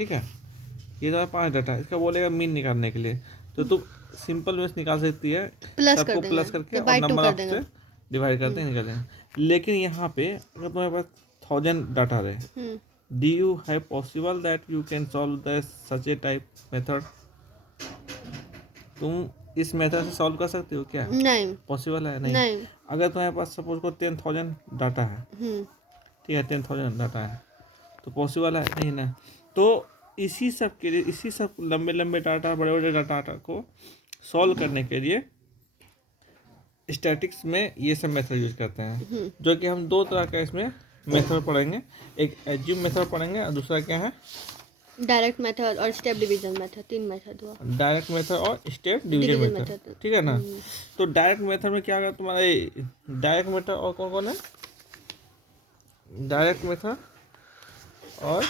ठीक है। ये तुम्हारे 5 डाटा है, इसका बोलेगा मीन निकालने के लिए, तो तुम सिंपल में निकाल सकती है, प्लस कर सबको देंगे, प्लस करके और divide 2 नंबर कर ऑफ देंगे। से डिवाइड करते हैं, निकालेंगे। लेकिन यहाँ पे अगर तुम्हारे पास 1000 डाटा रहे, do you have possible that you can solve the such A type method? तुम इस मेथड से सॉल्व कर सकते हो क्या? नहीं। पॉसिबल है? नहीं। नहीं। अगर तुम्हारे पास सपोज को 10,000 डाटा है, ठीक है, 10,000 डाटा है, तो पॉसिबल है? नहीं ना। तो इसी सब के लिए, इसी सब लंबे लंबे डाटा, बड़े बड़े डाटा को सॉल्व करने के लिए स्टैटिक्स में ये सब मेथड यूज करते हैं, जो कि हम 2 तरह का इसमें मेथड पढ़ेंगे। एक एज्यूम मेथड पढ़ेंगे और दूसरा क्या है? डायरेक्ट मेथड और स्टेप डिवीजन मेथड, 3 मेथड हुआ। डायरेक्ट मेथड और स्टेप डिवीजन मेथड, ठीक है ना। तो डायरेक्ट मेथड में क्या होगा तुम्हारे, डायरेक्ट मेथड और कौन कौन है? डायरेक्ट मेथड और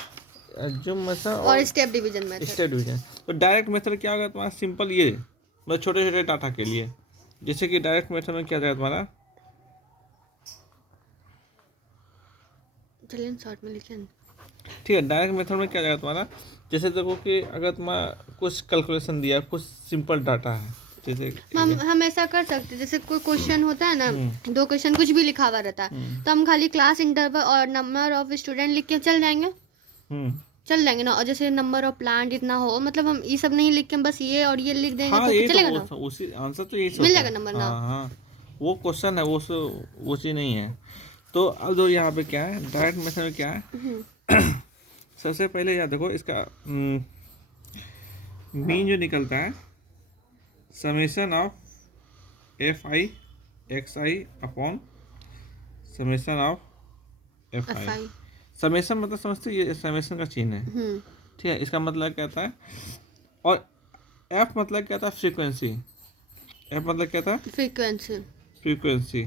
एज्यूम मेथड और step division method. Step division. तो डायरेक्ट मेथड क्या होगा तुम्हारा? सिंपल ये, मतलब छोटे छोटे डाटा के लिए, जैसे कि डायरेक्ट मेथड में क्या जाएगा तुम्हारा, चलिए शॉर्ट में लिखिए। ठीक है। डायरेक्ट मेथड में क्या जाएगा तुम्हारा, जैसे देखो कि अगर तुम्हारा कुछ कैलकुलेशन दिया है, कुछ सिंपल डाटा है, जैसे हम ऐसा कर सकते हैं, जैसे कोई क्वेश्चन होता है ना, 2 क्वेश्चन कुछ भी लिखा हुआ रहता है, तो हम खाली क्लास इंटरवल और नंबर ऑफ स्टूडेंट लिख के चल जाएंगे ना। और जैसे नंबर ऑफ प्लांट इतना हो, मतलब हम ये सब नहीं लिख के बस ये और ये लिख देंगे, हाँ, तो यही चलेगा तो ना? उसी आंसर तो यही मिल होता जाएगा है। नंबर ना। हाँ, वो क्वेश्चन है, वो चीज़ नहीं है। तो अब जो यहाँ पे क्या है, डायरेक्ट मेथड में क्या है, सबसे पहले याद देखो इसका मीन जो निकलता है, summation of F I x I upon summation of F I. Summation मतलब समझते, ये समेशन का चिन्ह है, ठीक है। इसका मतलब क्या था, और एफ मतलब क्या था? फ्रीक्वेंसी। एफ मतलब क्या था? फ्रीक्वेंसी।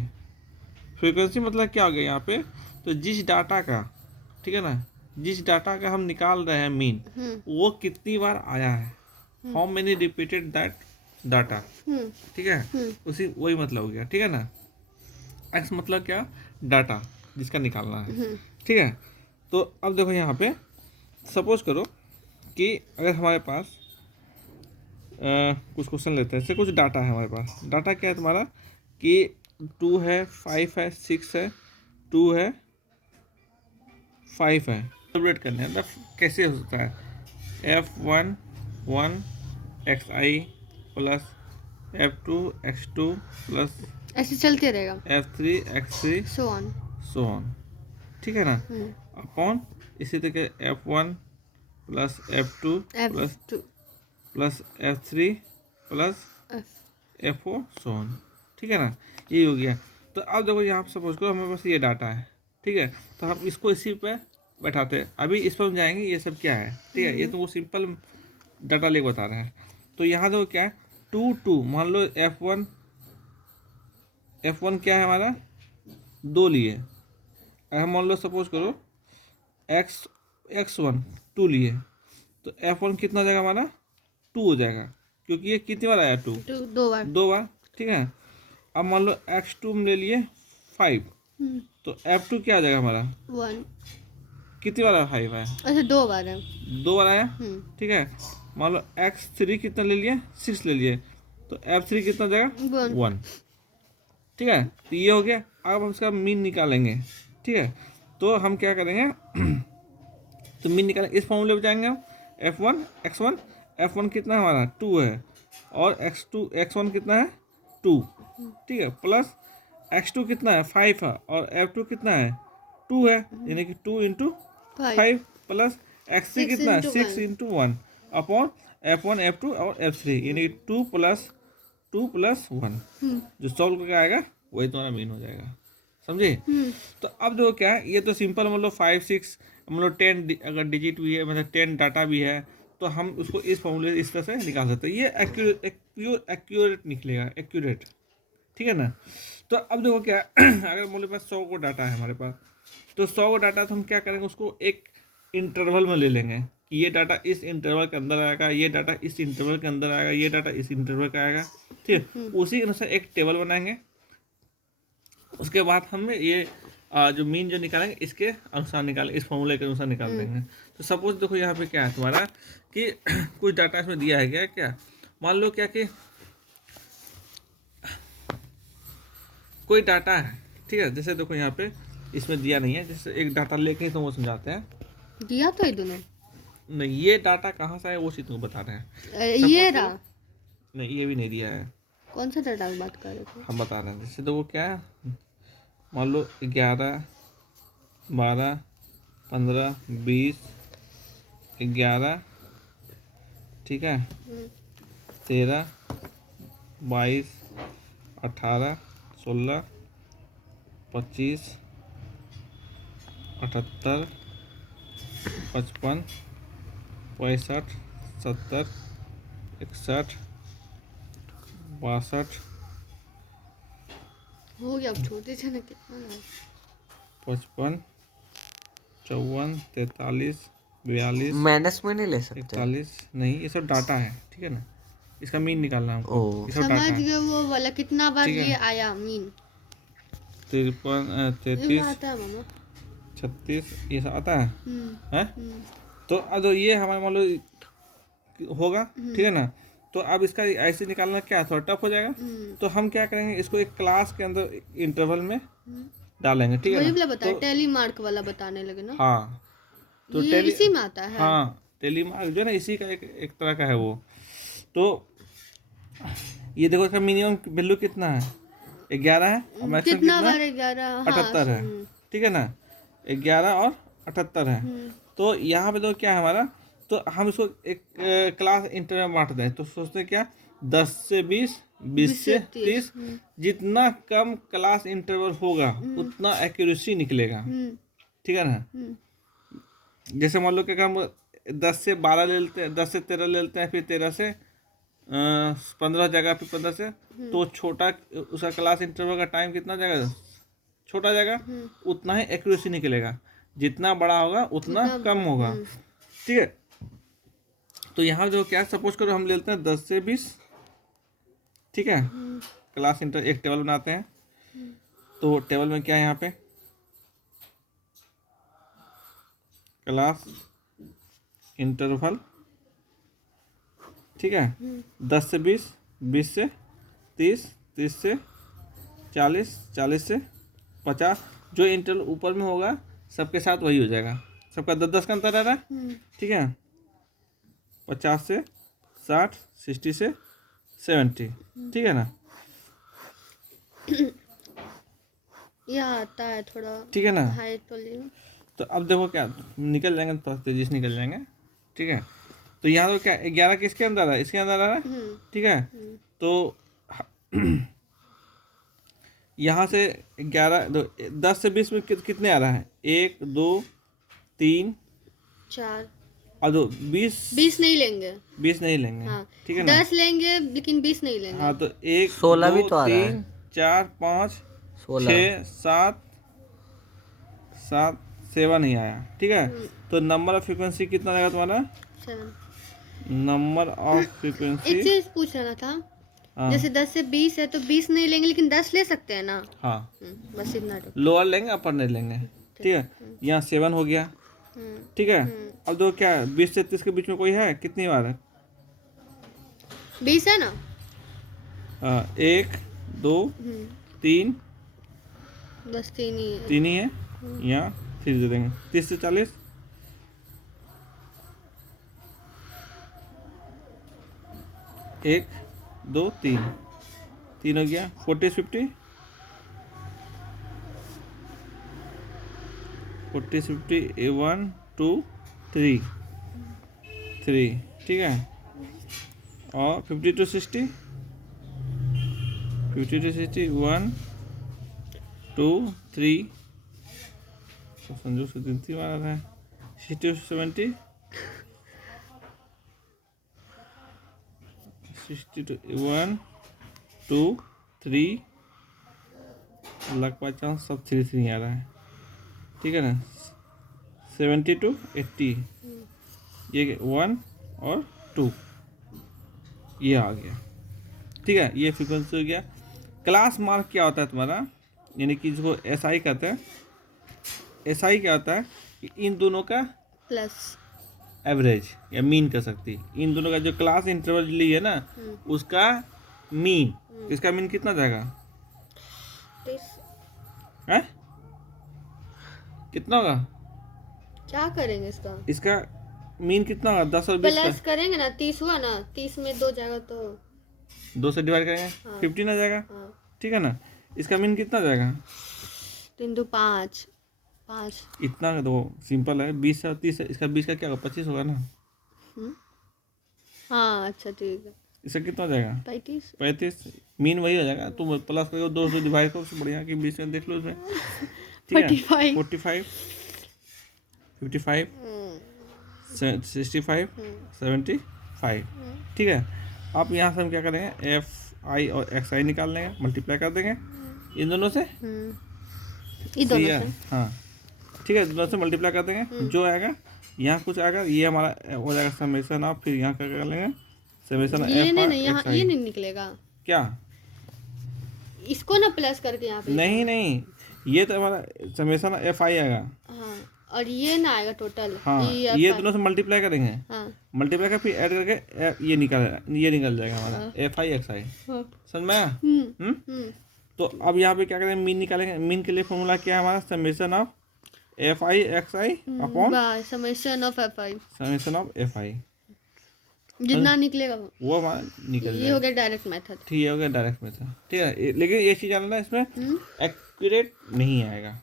फ्रीक्वेंसी मतलब क्या हो गया यहाँ पे, तो जिस डाटा का, ठीक है ना, जिस डाटा का हम निकाल रहे हैं मीन, वो कितनी बार आया है, how many repeated that data, ठीक है, उसी वही मतलब हो गया, ठीक है ना। एक्स मतलब क्या? डाटा जिसका निकालना है, ठीक है। तो अब देखो यहाँ पे सपोज करो कि अगर हमारे पास कुछ क्वेश्चन लेते हैं, जैसे कुछ डाटा है हमारे पास। डाटा क्या है तुम्हारा कि 2 है, 5 है, 6 है, 2 है, 5 है। सेलिब्रेट करने हैं, मतलब कैसे हो सकता है, F1 1 xi plus F2 x2 plus ऐसे चलते रहेगा, F3 x3 सो ऑन, ठीक है ना, अपॉन इसी तरह F1 plus F2 plus plus F3 plus F4 सोन, ठीक है ना। ये हो गया। तो अब देखो यहाँ सपोज करो हमारे पास ये डाटा है, ठीक है, तो हम इसको इसी पे बैठाते हैं। अभी इस पर हम जाएंगे, ये सब क्या है, ठीक है, ये तो वो सिंपल डाटा लेके बता रहा है। तो यहाँ देखो क्या है, 2 मान लो F1 क्या है हमारा, 2 लिए। अगर मान लो सपोज करो x1 2 लिए, तो F1 कितना हो जाएगा हमारा, 2 हो जाएगा, क्योंकि ये कितनी बार आया, 2 दो बार, ठीक है। अब मान लो x2 में ले लिए 5, तो F2 क्या आ जाएगा हमारा, 1। कितनी बार 5 आया, अच्छा 2 बार है, 2 बार आया, ठीक है। मान लो x3 कितना ले लिए, 6 ले लिए, तो F3 कितना हो जाएगा, 1, ठीक है। तो ये हो गया। अब हम इसका मीन निकालेंगे, ठीक है। तो हम क्या करेंगे, तो मीन निकालेंगे, इस फॉर्मूले पे जाएंगे हम, F1 कितना है हमारा, 2 है, और x1 कितना है, 2, ठीक है, प्लस x2 कितना है, 5 है, और F2 कितना है, 2 है, यानी कि 2 इंटू 5 प्लस x3 कितना है, 6 इंटू 1 अपॉन F1 F2 और F3, यानी कि 2 प्लस 1, जो सॉल्व करके आएगा वही तुम्हारा मीन हो जाएगा, समझे। तो अब देखो क्या है, ये तो सिंपल मतलब 5 6 मतलब 10 अगर डिजिट भी है, मतलब 10 डाटा भी है, तो हम उसको इस फॉर्मूले इस तरह से निकाल सकते हैं। ये एक्यूरेट निकलेगा, एक्यूरेट, ठीक है ना। तो अब देखो क्या अगर हमारे पास 100 को डाटा है हमारे पास, तो 100 को डाटा तो हम क्या करेंगे, उसको एक इंटरवल में ले लेंगे कि ये डाटा इस इंटरवल के अंदर आएगा, ये डाटा इस इंटरवल के अंदर आएगा, ये डाटा इस इंटरवल का आएगा, ठीक है। उसी अनुसार एक टेबल बनाएंगे। उसके बाद हम ये जो मीन जो निकालेंगे इसके अनुसार निकालेंगे, इस फॉर्मूले के अनुसार निकाल देंगे। तो सपोज देखो यहाँ पे क्या है तुम्हारा कि कुछ डाटा इसमें दिया है क्या मान लो क्या कि कोई डाटा है, ठीक है। जैसे देखो यहाँ पे इसमें दिया नहीं है, जैसे एक डाटा लेके तो वो समझाते हैं। दिया तो है दोनों नहीं, ये डाटा कहाँ से है वो चीज़ तुम बता रहे हैं। ये रहा नहीं, ये भी नहीं दिया है। कौन सा डाटा की बात कर रहे थे? हम बता रहे हैं। जैसे तो वो क्या है, मान लो 11 12 15 20 11, ठीक है, 13 22 18 16 25 78 55 65 70 61 62 हो गया, अब छोड़ दीजिए ना, कितना है? 55 54 43 42 माइनस में नहीं ले सकते? 41। नहीं, ये सब डाटा है, ठीक है ना, इसका मीन निकालना है हमको। ओ। ये सब डाटा समझ है। गए वो वाला कितना बार ठीक है। ये आया मीन 53 33 आता है मामा। 36 ये सब आता है हैं? हम्म, तो अब ये हमारा मान लो होगा, ठीक है ना। तो अब इसका ऐसे निकालना क्या थोड़ा टफ हो जाएगा। तो हम क्या करेंगे, इसको एक क्लास के अंदर इंटरवल में डालेंगे, ठीक है वही ना। वाला बताया, टेली मार्क वाला बताने लगे ना। हाँ, तो ये इसी में आता है। हाँ, टेलीमार्क जो है ना, इसी का एक तरह का है वो। तो ये देखो इसका मिनिमम वैल्यू कितना है, 11 है, और मैक्सिमम कितना कितना बार है, 11? 78 है, ठीक है ना, 11 और 78 है। तो यहाँ पे तो क्या है हमारा, तो हम इसको एक क्लास इंटर में बांट दें। तो सोचते हैं क्या, 10 से 20 20 से 30, जितना कम क्लास इंटरवल होगा उतना एक्यूरेसी निकलेगा, ठीक है ना। जैसे मान लो कि हम 10 से 12 ले लेते हैं, 10 से 13 ले लेते हैं, फिर 13 से 15 जाएगा, फिर 15 से, तो छोटा उसका क्लास इंटरवल का टाइम कितना जाएगा, छोटा जाएगा, उतना ही एक्यूरेसी निकलेगा। जितना बड़ा होगा उतना कम होगा, ठीक है। तो यहाँ जो क्या, सपोज करो हम ले लेते हैं 10 से 20, ठीक है। क्लास इंटर एक टेबल बनाते हैं। तो टेबल में क्या है यहाँ पे, क्लास इंटरवल, ठीक है, 10 से 20, 20 से 30, 30 से 40, 40 से 50, जो इंटरवल ऊपर में होगा सबके साथ वही हो जाएगा, सबका 10-10 का अंतर रह रहा है, ठीक है। 50 से 60, 60 से 70, ठीक है ना। यह आता है थोड़ा, ठीक है ना। हाई तो ले। तो अब देखो क्या निकल जाएंगे, तो तेजी से निकल जाएंगे, ठीक है। तो यहाँ तो क्या 11 किसके अंदर है, इसके अंदर आ रहा है, ठीक है। तो यहाँ से 11 10 से 20 में कितने आ रहा है, 1 2 3 4 और 2 20 नहीं लेंगे, 20 नहीं लेंगे, हाँ। ठीक है ना। 10 लेंगे लेकिन 20 नहीं लेंगे। हाँ, तो 1 16 भी 2 तो आ रहा 3 4 5 16 6 7 7 नहीं आया, ठीक है। तो नंबर ऑफ फ्रीक्वेंसी कितना रहेगा तुम्हारा, 7। Number of frequency. एक चीज पूछ रहा था, हाँ, जैसे 10 से 20 है तो 20 नहीं लेंगे लेकिन 10 ले सकते हैं ना। हाँ, बस इतना। लोअर लेंगे अपर नहीं लेंगे, ठीक है। यहाँ 7 हो गया, ठीक है। अब दो क्या 20 से 30 के बीच में कोई है, कितनी बार है, 20 है ना। 1 2 3 बस 3 ही है। 3 ही है, यहाँ 3 दे देंगे। 30 से 40, 1 2 3 3 हो गया। 40 50 40 50 1 2 3 3, ठीक है। और 50 to 60 50 to 60 1 2 3, संजू से 3 बार आ रहा है। 60 to 70 60 to 1 2 3, लग पाई चांस सब 3 आ रहा है, ठीक है ना। 70 to 80 ये 1 और 2 ये आ गया, ठीक है। ये फ्रीक्वेंसी हो गया। क्लास मार्क क्या होता है तुम्हारा, यानी कि जिसको SI कहते हैं, SI क्या होता है कि इन दोनों का प्लस एवरेज या मीन कर सकती है। इन दोनों का जो क्लास इंटरवल ली है ना उसका मीन, इसका मीन कितना जाएगा? है कितना होगा? क्या करेंगे इसका मीन कितना होगा? 10 और 20 प्लस करेंगे ना, 30 हुआ ना, 30 में 2 जाएगा तो 2 से डिवाइड करेंगे 15 आ जाएगा। ठीक है ना, इसका मीन कितना जाएगा? 3 2 5 5 इतना तो सिंपल है। 20 और 30 इसका 20 का क्या होगा? 25 होगा ना। हाँ अच्छा ठीक है, इसका कितना हो जाएगा? 35 मीन वही हो जाएगा। तुम प्लस करो 2 से डिवाइड करो, उससे बढ़िया कि 20 में देख लो उसमें। ठीक है 45 55 65 75। ठीक है, अब यहाँ से हम क्या करेंगे? FI और XI निकाल लेंगे, मल्टीप्लाई कर देंगे इन दोनों से। ये दोनों से हाँ ठीक है, दोनों से मल्टीप्लाई कर देंगे। जो आएगा यहाँ कुछ आएगा, ये हमारा हो जाएगा समेशन ऑफ, फिर यहाँ क्या कर लेंगे? समेशन ये FI नहीं, यहाँ ये नहीं निकलेगा क्या? इसको ना प्लस करके यहाँ पे नहीं, ये तो हमारा समेशन FI आएगा। हाँ, और ये ना आएगा टोटल। हाँ ये दोनों से मल्टीप्लाई करेंगे। हाँ मल्टीप्लाई कर फिर ऐड करके ये निकल जाएगा हमारा FI XI। समझ में आया? तो अब यहाँ पे क्या करेंगे? मीन निकालेंगे। मीन के लिए फॉर्मूला क्या है हमारा? Summation of FI XI upon summation of FI। जितना निकलेगा वो हमारा निकल ये हो गया डायरेक्ट मेथड। ठीक है, हो गया डायरेक्ट मेथड। ठीक है, लेकिन ये चीज़ जानना इसमें एक्यूरेट नहीं आएगा।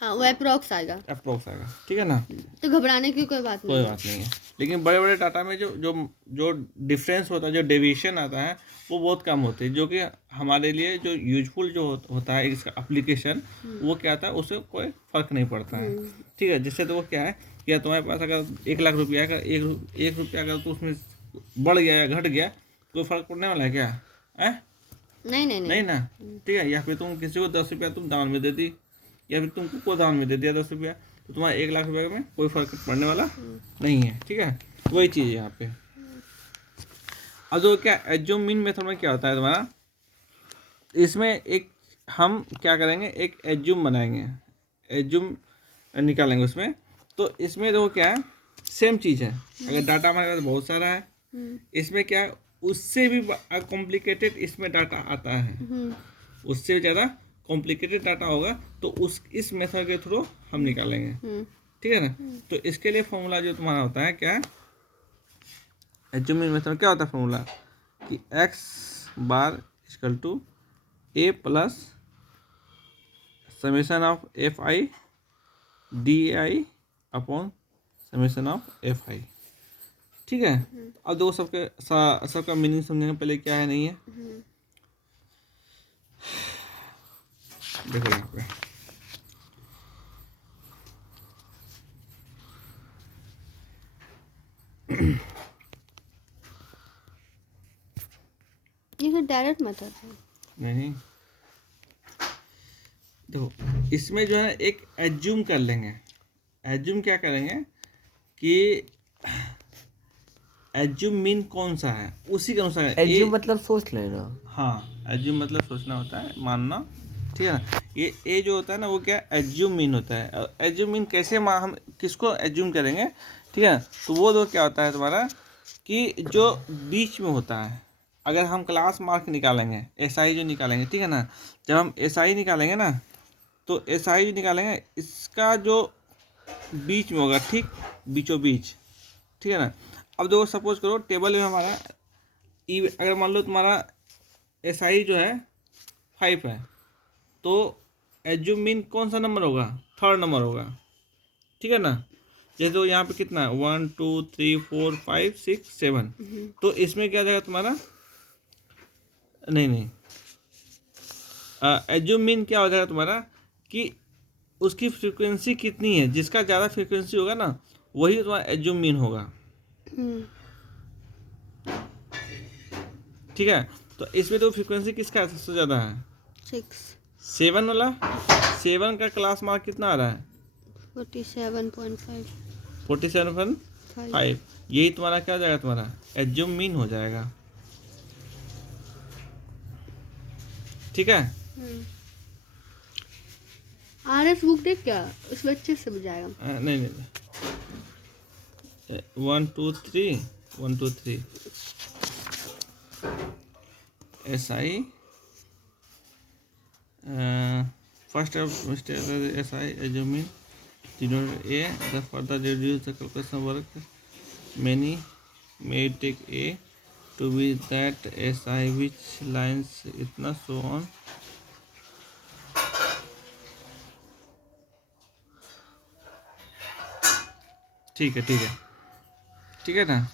हाँ वो अप्रोक्स आएगा। ठीक है ना, तो घबराने की कोई बात नहीं है। लेकिन बड़े बड़े डाटा में जो डिफरेंस होता है, जो डेविएशन आता है, वो बहुत कम होते हैं, जो कि हमारे लिए जो यूजफुल जो होता है इसका एप्लीकेशन, वो क्या आता है, उससे कोई फर्क नहीं पड़ता है। ठीक है, जिससे तो वो क्या है, या तुम्हारे पास अगर 1 लाख रुपया अगर एक रुपया अगर तो उसमें बढ़ गया या घट गया, कोई फर्क पड़ने वाला है क्या? नहीं ना। ठीक है, या फिर तुम किसी को 10 रुपया तुम दान में दे दी, या फिर तुमको को दान में दे दिया 10 रुपया, तो तुम्हारा 1 लाख रुपये में कोई फर्क पड़ने वाला नहीं है। ठीक है, वही चीज़ है यहाँ पे। अब जो क्या एज्यूम मीन मेथड में क्या होता है तुम्हारा, इसमें एक हम क्या करेंगे, एक एज्यूम बनाएंगे, एज्यूम निकालेंगे उसमें। तो इसमें देखो क्या है, सेम चीज़ है। अगर डाटा हमारे पास बहुत सारा है, इसमें क्या है, उससे भी कॉम्प्लिकेटेड इसमें डाटा आता है, उससे ज़्यादा कॉम्प्लिकेटेड डाटा होगा, तो इस मेथड के थ्रू हम निकालेंगे। ठीक है ना, तो इसके लिए फॉर्मूला जो तुम्हारा होता है क्या है, एज्यूम मीन मेथड क्या होता है फॉर्मूला, कि x bar equal to a plus summation of FI DI upon summation of FI। ठीक है, अब दो सबका मीनिंग समझेंगे पहले क्या है नहीं है। देखो यहाँ पे ये तो डायरेक्ट मेथड है। नहीं, देखो इसमें जो है एक एज्यूम कर लेंगे। एज्यूम क्या करेंगे कि एज्यूम मीन कौन सा है उसी के अनुसार। एज्यूम मतलब सोच लेना। हाँ, एज्यूम मतलब सोचना होता है, मानना। ठीक है ना, ये जो होता है ना वो क्या एज्यूम मीन होता है। और एज्यूम मीन कैसे हम किसको एज्यूम करेंगे, ठीक है, तो वो तो क्या होता है तुम्हारा कि जो बीच में होता है। अगर हम क्लास मार्क निकालेंगे, SI जो निकालेंगे, ठीक है ना, जब हम SI निकालेंगे ना, तो SI निकालेंगे इसका जो बीच में होगा, ठीक बीचों बीच। ठीक है ना, अब देखो सपोज करो टेबल में हमारा अगर मान लो तुम्हारा SI जो है 5 है, तो एज्यूम मीन कौन सा नंबर होगा, 3rd नंबर होगा। ठीक है ना, जैसे तो यहाँ पे कितना है 1 2 3 4 5 6 7, तो इसमें क्या जाएगा तुम्हारा, नहीं एज्यूम मीन क्या हो जाएगा तुम्हारा कि उसकी फ्रीक्वेंसी कितनी है, जिसका ज़्यादा फ्रीक्वेंसी होगा ना वही तुम्हारा एज्यूम मीन होगा। ठीक है, तो इसमें तो फ्रीक्वेंसी किसका सबसे ज़्यादा है, 7 वाला। 7 का क्लास मार्क कितना आ रहा है, 47.5। यही तुम्हारा क्या हो जाएगा, तुम्हारा एज्यूम मीन हो जाएगा। ठीक है, RS बुक देख क्या, उसमें अच्छे से बुझाएगा। नहीं 1 2 3 1 2 3 SI first step SI assuming denoted A, the further reduce the calculation work many may take A to be that SI which lines इतना so on। ठीक है ना।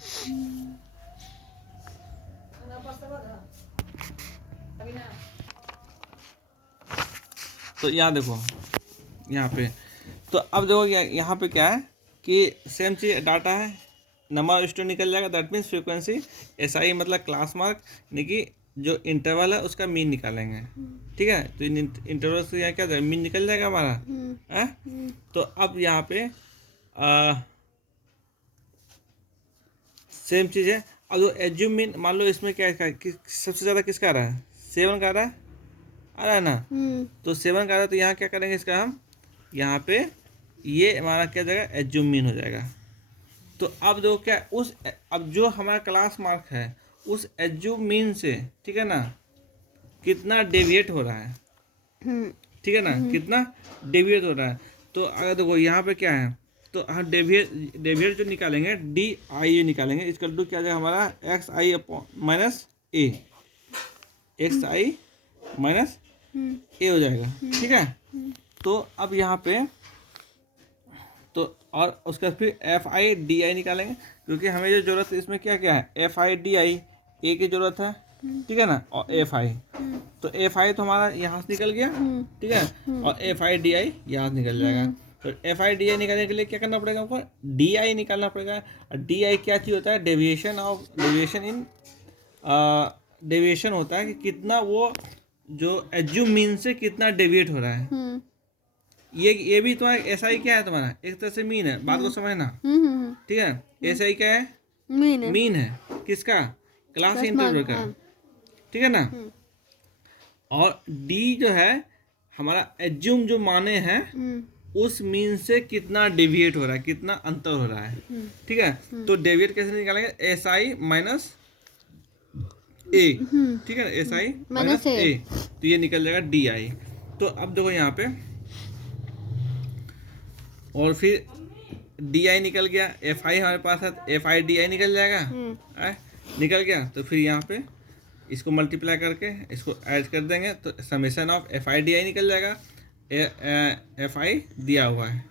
तो यहाँ देखो, यहाँ पे तो अब देखो यहाँ पे क्या है कि सेम चीज डाटा है, नंबर ऑफ स्टूडेंट निकल जाएगा, दैट मीन्स फ्रीक्वेंसी। SI मतलब क्लास मार्क, यानी कि जो इंटरवल है उसका मीन निकालेंगे। ठीक है, तो इंटरवल से यहाँ क्या मीन निकल जाएगा हमारा है। तो अब यहाँ पे सेम चीज़ है। अब जो एज्यूम मीन, मान लो इसमें क्या है सबसे ज़्यादा किसका आ रहा है, 7 का आ रहा है ना। तो 7 का आ रहा है, तो यहाँ क्या करेंगे इसका हम, यहाँ पे ये हमारा क्या जाएगा, एज्यूम मीन हो जाएगा। तो अब जो क्या अब जो हमारा क्लास मार्क है उस एज्यूम मीन से, ठीक है ना, कितना डेविएट हो रहा है, ठीक है ना, कितना डेविएट हो रहा है। तो अगर देखो यहाँ पे क्या है, तो हम डेविएट जो निकालेंगे DI निकालेंगे, इसका टू क्या जाएगा हमारा XI minus A, XI minus A हो जाएगा। ठीक है, तो अब यहाँ पे तो और उसका फिर FI/DI निकालेंगे, क्योंकि हमें जो जरूरत है इसमें क्या क्या है, FI/DI A की जरूरत है, ठीक है ना, और FI। तो FI तो हमारा यहाँ से निकल गया, ठीक है, और FI/DI यहाँ से निकल जाएगा। तो FI/DI निकालने के लिए क्या करना पड़ेगा हमको, DI निकालना पड़ेगा। और DI क्या चीज़ होता है, डेविएशन होता है कि कितना वो जो एज्यूम मीन से कितना डेविएट हो रहा है। ये भी तुम्हारा SI क्या है, तुम्हारा एक तरह से मीन है, बात को समझना। ठीक है, SI क्या है, मीन है किसका, क्लास इंटरवल का, ठीक है ना। और D जो है हमारा एज्यूम जो माने हैं उस मीन से कितना डेविएट हो रहा है, कितना अंतर हो रहा है। ठीक है, तो डेविएट कैसे निकालेंगे, SI माइनस A, ठीक है, SI माइनस A, तो ये निकल जाएगा DI। तो अब देखो यहाँ पे, और फिर DI निकल गया, FI हमारे पास है, FI/DI निकल जाएगा, निकल गया। तो फिर यहाँ पे इसको मल्टीप्लाई करके इसको ऐड कर देंगे, तो समेशन ऑफ FI/DI निकल जाएगा। FI दिया हुआ है,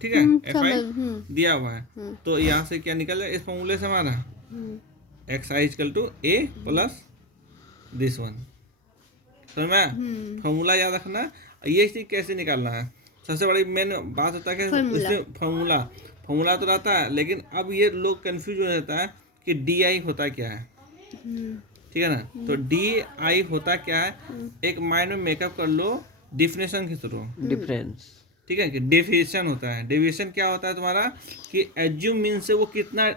ठीक है, FI दिया हुआ है, तो यहाँ से क्या निकल जाएगा, इस फॉर्मूले से हमारा XI equal to A plus this one. समझ में, फॉर्मूला याद रखना। ये चीज़ कैसे निकालना है, सबसे बड़ी मेन बात होता है कि इसमें फॉर्मूला तो रहता है, लेकिन अब ये लोग कंफ्यूज हो जाता है कि DI होता क्या है। ठीक है ना, तो DI होता क्या है, एक माइंड में मेकअप कर लो डिफिनेशन के थ्रू, डिफरेंस। ठीक है, कि डेविएशन होता है। डेविएशन क्या होता है तुम्हारा, कि एज्यूम मीन से वो कितना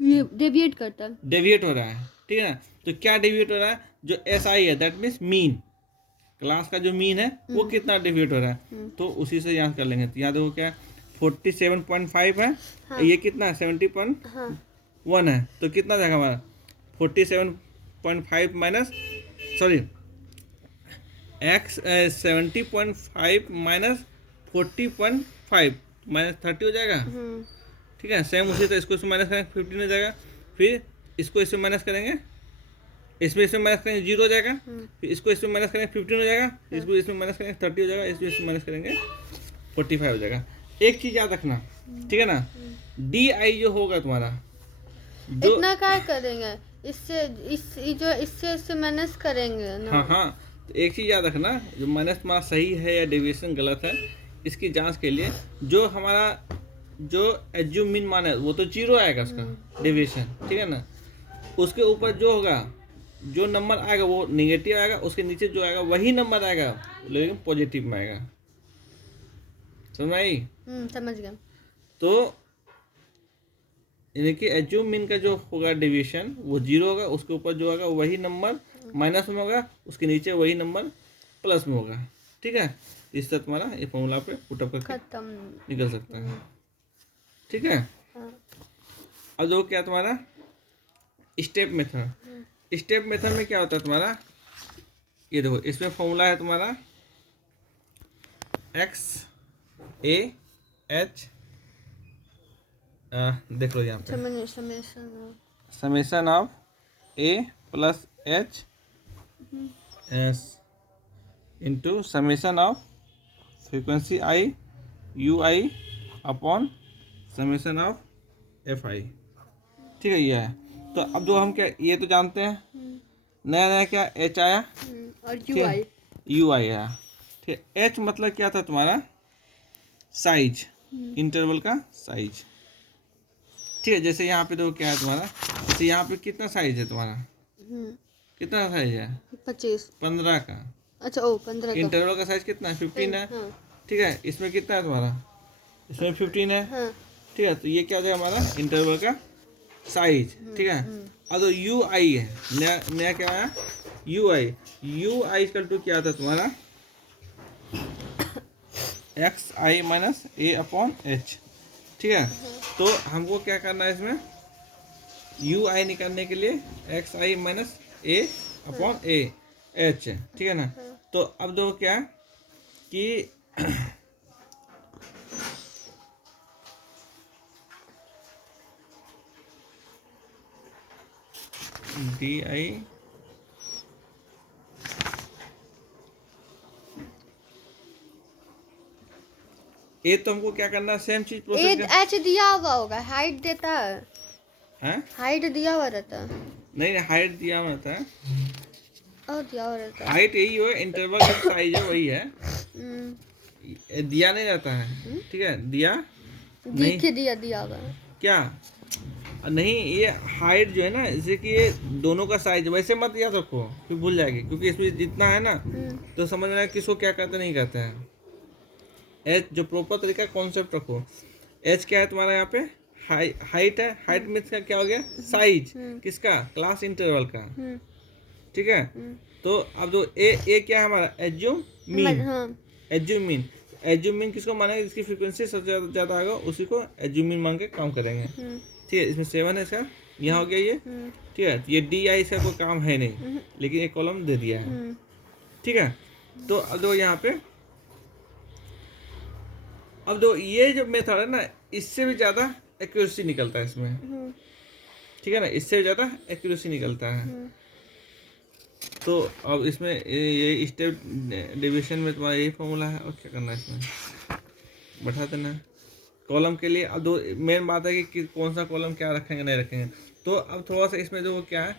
डेविएट करता है, डेविएट हो रहा है। ठीक है ना, तो क्या डेविएट हो रहा है, जो SI है दैट मीन्स मीन, क्लास का जो मीन है वो कितना डेविएट हो रहा है, तो उसी से यहाँ कर लेंगे। तो यहाँ देखो क्या 47.5 है, ये कितना है 70.1 है, तो कितना जाएगा हमारा 47.5 माइनस 70.5 माइनस 40.5 माइनस 30 हो जाएगा। ठीक है, सेम उसी तरह इसको इसमें माइनस करेंगे 15 हो जाएगा, फिर इसको इसमें माइनस करेंगे, इसमें माइनस करेंगे 0 हो जाएगा, फिर इसको इसमें माइनस करेंगे 15 हो जाएगा, इसको इसमें माइनस करेंगे 30 हो जाएगा, इसमें माइनस करेंगे 45 हो जाएगा। एक चीज़ याद रखना, ठीक है ना, DI जो होगा तुम्हारा जो इतना क्या करेंगे, इससे माइनस करेंगे ना। हाँ, तो एक चीज़ याद रखना, जो माइनस तुम्हारा सही है या डेविएशन गलत है, इसकी जांच के लिए जो हमारा जो एज्यूम मीन मान है वो तो 0 आएगा उसका डेविएशन, ठीक है ना, उसके ऊपर जो होगा, जो नंबर आएगा वो नेगेटिव आएगा, उसके नीचे जो आएगा वही नंबर आएगा लेकिन पॉजिटिव में आएगा। समझ आई? समझ गया। तो यानी कि एज्यूम मीन का जो होगा डेविएशन वो 0 होगा, उसके ऊपर जो होगा वही नंबर माइनस में होगा, उसके नीचे वही नंबर प्लस में होगा। ठीक है, इससे तुम्हारा ये फॉर्मूला पे पुटअप करके खत्म। निकल सकता है। ठीक है। हाँ। अब जो क्या तुम्हारा स्टेप मेथड। स्टेप मेथड में क्या होता है तुम्हारा, ये देखो इसमें फॉर्मूला है तुम्हारा एक्स ए एच, देख लो यहाँ पे summation of A plus H S into summation of frequency I U I upon summation of F I. ठीक है, ये है। तो अब जो हम क्या ये तो जानते हैं, नया नया क्या एच आया और यू आई, यू आई आया। ठीक है, एच मतलब क्या था तुम्हारा साइज, इंटरवल का साइज। ठीक है, जैसे यहाँ पे तो क्या है तुम्हारा, जैसे यहाँ पे कितना साइज है तुम्हारा, कितना साइज है 15 का। अच्छा ओ 15 का। इंटरवल का साइज कितना है 15 है। हाँ। ठीक है, इसमें कितना है तुम्हारा, इसमें 15 है। हाँ। ठीक है, तो ये क्या है हमारा इंटरवल का साइज। ठीक है, अब तो यू आई है, नया नया क्या आया U I. U I equal to क्या था तुम्हारा X I minus A upon H. ठीक है, तो हमको क्या करना है इसमें यू आई निकालने के लिए x I minus A upon A H. ठीक है ना। तो अब दो क्या कि डी आई ए, तो हमको क्या करना है सेम चीज प्रोसेस एच दिया हुआ होगा, हाइट देता है, हैं? हाइट दिया हुआ रहता है। नहीं हाइट दिया हुआ रहता है, और दिया हुआ रहता है। हाइट यही हो, इंटरवल का साइज है वही है, दिया नहीं रहता है। ठीक है, दिया नहीं दिया हुआ है क्या नहीं, ये हाइट जो है ना, जैसे कि ये दोनों का साइज वैसे मत याद रखो फिर भूल जाएगी, क्योंकि इसमें जितना है ना तो समझ में किसको क्या कहते नहीं कहते हैं। एच जो प्रॉपर तरीका कॉन्सेप्ट रखो। एच क्या है तुम्हारा यहाँ पे हाइट है, हाइट में इसका क्या हो गया साइज, किसका क्लास इंटरवल का। ठीक है, तो अब जो ए क्या है हमारा एज्यूम मीन। एज्यूम मीन किसको मानेंगे, जिसकी फ्रीक्वेंसी सबसे ज़्यादा आएगा उसी को एज्यूम मीन मान के काम करेंगे। ठीक है, इसमें 7 है इसका, यहाँ हो गया ये। ठीक है, ये डी आई इसका कोई काम है नहीं, लेकिन एक कॉलम दे दिया है। ठीक है, तो अब दो यहाँ पे, अब दो ये जो मेथड है ना इससे भी ज़्यादा एक्यूरेसी निकलता है इसमें। ठीक है ना, इससे भी ज़्यादा एक्यूरेसी निकलता है। तो अब इसमें ये स्टेप डिवीजन में तुम्हारा यही फॉर्मूला है, और क्या करना है इसमें बैठा देना कॉलम के लिए। अब दो मेन बात है कि कौन सा कॉलम क्या रखेंगे नहीं रखेंगे। तो अब थोड़ा सा इसमें जो क्या है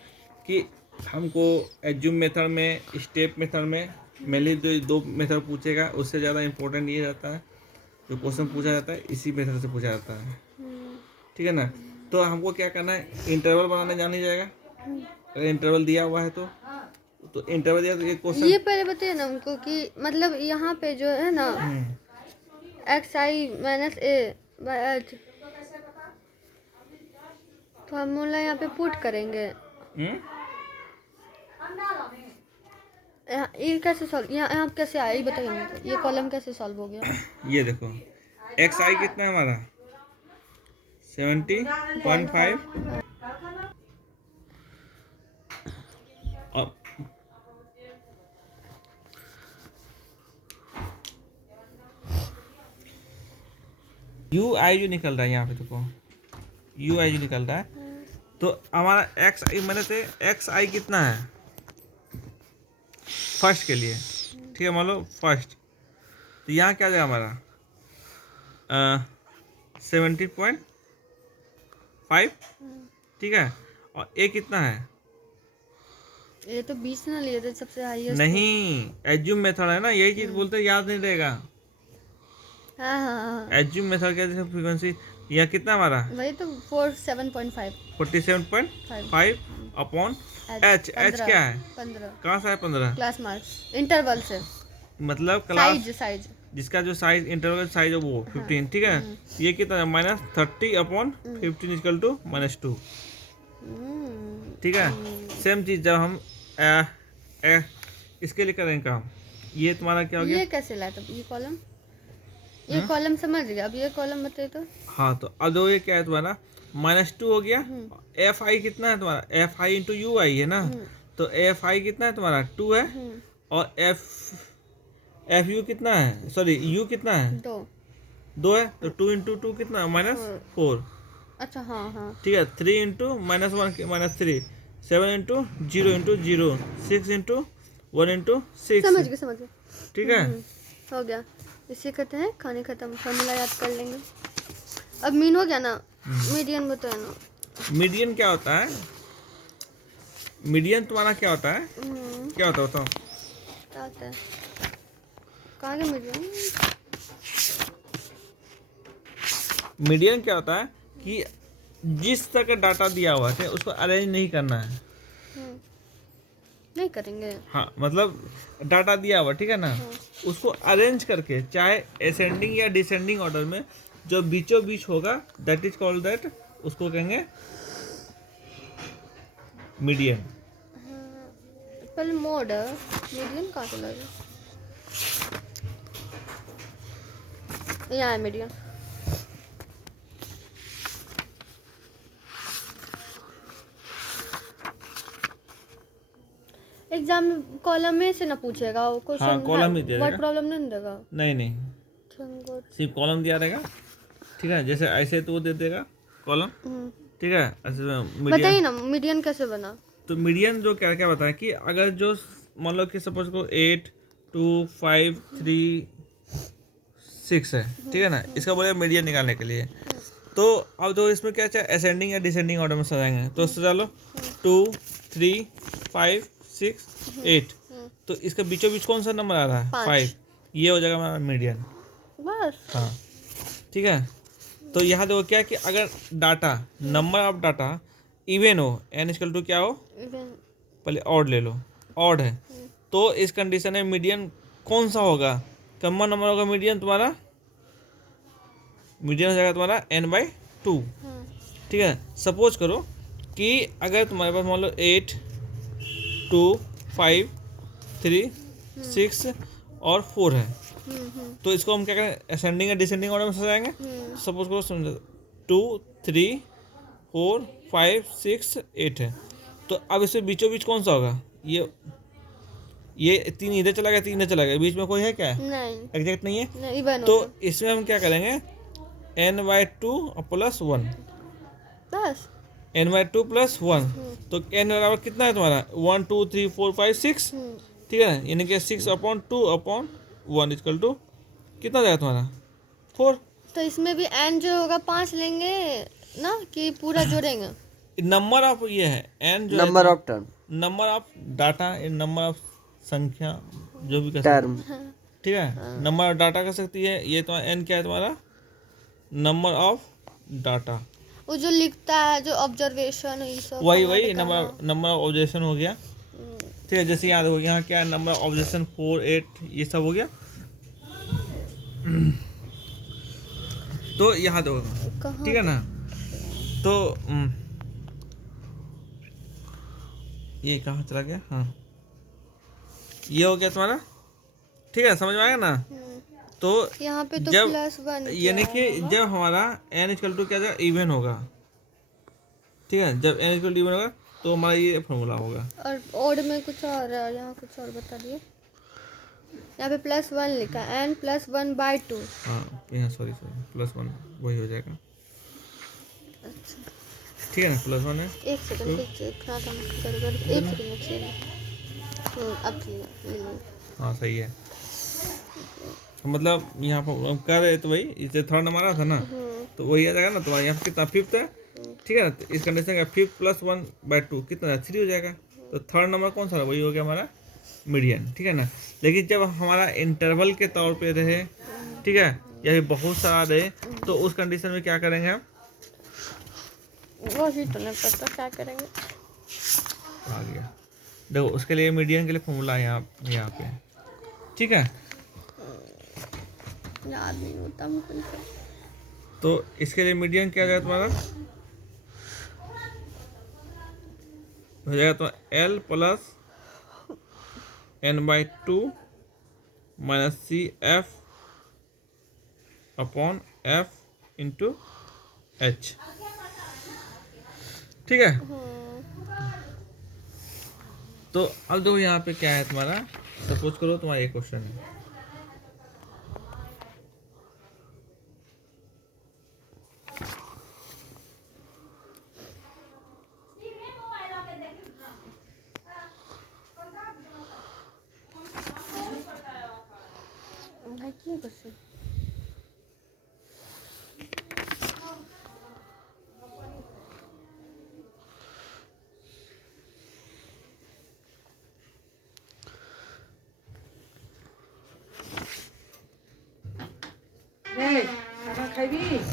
कि हमको एज्यूम मेथड में स्टेप मेथड में मेनली दो मेथड पूछेगा, उससे ज़्यादा इम्पोर्टेंट ये रहता है जो क्वेश्चन पूछा जाता है इसी मेथड से पूछा जाता है। ठीक है ना, तो हमको क्या करना है इंटरवल बनाने जाने जाएगा। अगर इंटरवल दिया हुआ है तो इंटरवल दिया तो ये क्वेश्चन ये पहले बताइए ना हमको कि मतलब यहाँ पे जो है ना x I minus A by H formula यहाँ पे पुट करेंगे। ये कैसे सॉल्व, यहाँ कैसे आया ये बताइए मुझे, ये कॉलम कैसे सॉल्व हो गया। ये देखो एक्स आई कितना है हमारा 70.5 और यू आई जो निकल रहा है यहाँ पे देखो यू आई जो निकल रहा है, तो हमारा एक्स आई मैंने से एक्स आई कितना है फर्स्ट के लिए। ठीक है, मान लो फर्स्ट, तो यहाँ क्या जाएगा हमारा 70.5। ठीक है, और ए कितना है, ये तो 20 ना लिए थे सबसे हाईएस्ट। नहीं एज्यूम मेथड है ना, यही चीज बोलते हैं, याद नहीं रहेगा। हाँ एज्यूम मेथड क्या जैसे फ्रीक्वेंसी यहाँ कितना हमारा वही तो 47.5 47.5 अपॉन एच। एच क्या है 15 कहाँ से है 15 क्लास मार्क्स इंटरवल से, मतलब क्लास साइज जिसका जो साइज इंटरवल साइज है वो 15। ठीक है, ये कितना है -30 अपॉन 15 इक्वल टू -2। ठीक है, सेम चीज़ जब हम इसके लिए करेंगे काम ये तुम्हारा क्या हो गया? ये कैसे लाया तब ये कॉलम? ये कॉलम समझ गया, अब ये कॉलम बताइए तो। हाँ तो अब दो, ये क्या है तुम्हारा -2 हो गया। एफ आई कितना है तुम्हारा? एफ आई इंटू यू आई है ना, तो एफ आई कितना है तुम्हारा 2 है, और एफ यू कितना है, सॉरी यू कितना है 2 है, तो 2 इंटू 2 कितना -4। अच्छा हाँ हाँ ठीक है, 3 into -1 -3, 7 into 0 into 0, 6 into 1 into 6। समझ गए। ठीक है, हो गया। इसे कहते हैं खाने खत्म, फॉर्मूला याद कर लेंगे। अब मीन हो गया ना, मीडियन बताया ना। मीडियन क्या होता है? मीडियन तुम्हारा क्या होता है? क्या होता है बताओ? क्या होता है? कहाँ गया मीडियन? मीडियन क्या होता है कि जिस तरह का डाटा दिया हुआ है उसको अरेंज नहीं करना है। नहीं करेंगे। हाँ, मतलब डाटा दिया हुआ, ठीक है ना, उसको अरेंज करके चाहे असेंडिंग या डिसेंडिंग ऑर्डर में जो बीचों बीच होगा, दैट इज कॉल्ड दैट, उसको कहेंगे मीडियन। पहले मोड मीडियन कहाँ से लगे? यहाँ है मीडियन। एग्जाम कॉलम में से ना पूछेगा वो क्वेश्चन। हाँ, कॉलम ही देगा। वर्ड प्रॉब्लम नहीं देगा। नहीं, सिर्फ कॉलम दिया रहेगा। ठीक है, जैसे ऐसे तो वो दे देगा कॉलम। ठीक है, ऐसे बताइए ना मीडियन कैसे बना। तो मीडियन जो क्या क्या बताया कि अगर जो मान लो कि सपोज को 8 2 5 3 6 है, ठीक है ना, इसका बोले मीडियन निकालने के लिए। तो अब तो इसमें क्या चाहिए, असेंडिंग या डिसेंडिंग ऑर्डर में सजाएंगे, तो सजा लो 2 3 5 6 8। तो इसका बीचों बीच कौन सा नंबर आ रहा है? 5। ये हो जाएगा हमारा मीडियन बस। हाँ, ठीक है। तो यहाँ देखो क्या कि अगर data, number of data even हो, n इक्वल टू क्या हो, पहले ऑड ले लो, ऑड है, तो इस कंडीशन में मीडियन कौन सा होगा? कम्मा नंबर होगा मीडियन तुम्हारा, मीडियन हो जाएगा तुम्हारा n/2। ठीक है, सपोज करो कि अगर तुम्हारे पास मान लो 8 2 5 3 6 और 4 है, तो इसको हम क्या करें, असेंडिंग या डिसेंडिंग ऑर्डर में सजाएंगे। सपोज करो समझो 2 3 4 5 6 8 है, तो अब इसमें बीचों बीच कौन सा होगा? ये 3 इधर चला गया, 3 इधर चला गया, बीच में कोई है क्या? नहीं, एग्जैक्ट नहीं है। नहीं, तो इसमें हम क्या करेंगे, n/2 प्लस 1, बस n/2 प्लस 1। तो n बराबर कितना है तुम्हारा 1 2 3 4 5 6। ठीक है, यानी कि 6/2/1 इक्वल टू कितना जाएगा तुम्हारा 4। तो इसमें भी n जो होगा 5 लेंगे ना, कि पूरा जोड़ेंगे? नंबर ऑफ ये है n जो number of term, number of data, number of संख्या जो भी कर टर्म। ठीक है, नंबर ऑफ डाटा कर सकती है। ये तुम्हारा n क्या है तुम्हारा, नंबर ऑफ डाटा। वो जो लिखता है, जो ऑब्जर्वेशन ये सब, वही नंबर ऑफ ऑब्जर्वेशन हो गया। ठीक है, जैसे याद हो यहाँ क्या नंबर ऑफ ऑब्जर्वेशन 4 8 ये सब हो गया। तो यहाँ दो, ठीक है ना, तो ये कहाँ चला गया, हाँ ये हो गया तुम्हारा। ठीक है, समझ में आएगा ना। तो यहाँ पे तो जब +1 यानी कि जब हमारा n इक्वल टू क्या जाएगा, इवन होगा। ठीक है, जब n इक्वल टू इवन होगा तो हमारा ये फॉर्मूला होगा। और ओड में कुछ और है, यहाँ कुछ और बता दिए। यहाँ पे +1 लिखा है, n + 1/2। हाँ, यहाँ सॉरी +1 वही हो जाएगा। अच्छा, ठीक है ना, +1 है। एक सेकंड, एक सेकंड अब ले लो। हाँ सही है, मतलब यहाँ पर हम कर रहे तो वही, इसे थर्ड नंबर आ था ना, तो वही आ जाएगा ना तुम्हारा। यहाँ पर कितना 5th है, ठीक है ना, तो इस कंडीशन का 5 + 1/2 कितना 3 हो जाएगा। तो थर्ड नंबर कौन सा, वही हो गया हमारा मीडियन। ठीक है ना, लेकिन जब हमारा इंटरवल के तौर पे रहे, ठीक है, या फिर बहुत सारा रहे, तो उस कंडीशन में क्या करेंगे हम, वही तो नहीं पता क्या करेंगे। आ गया देखो, उसके लिए मीडियन के लिए फॉर्मूला है यहाँ पे। ठीक है, याद नहीं होता मुझे। तो इसके लिए मीडियन क्या जाएगा तुम्हारा, हो जाएगा तो L + n/2 minus C F upon F into H. ठीक है, तो अब देखो यहाँ पे क्या है तुम्हारा, सपोज करो तुम्हारा ये क्वेश्चन है, खाना खाइबी।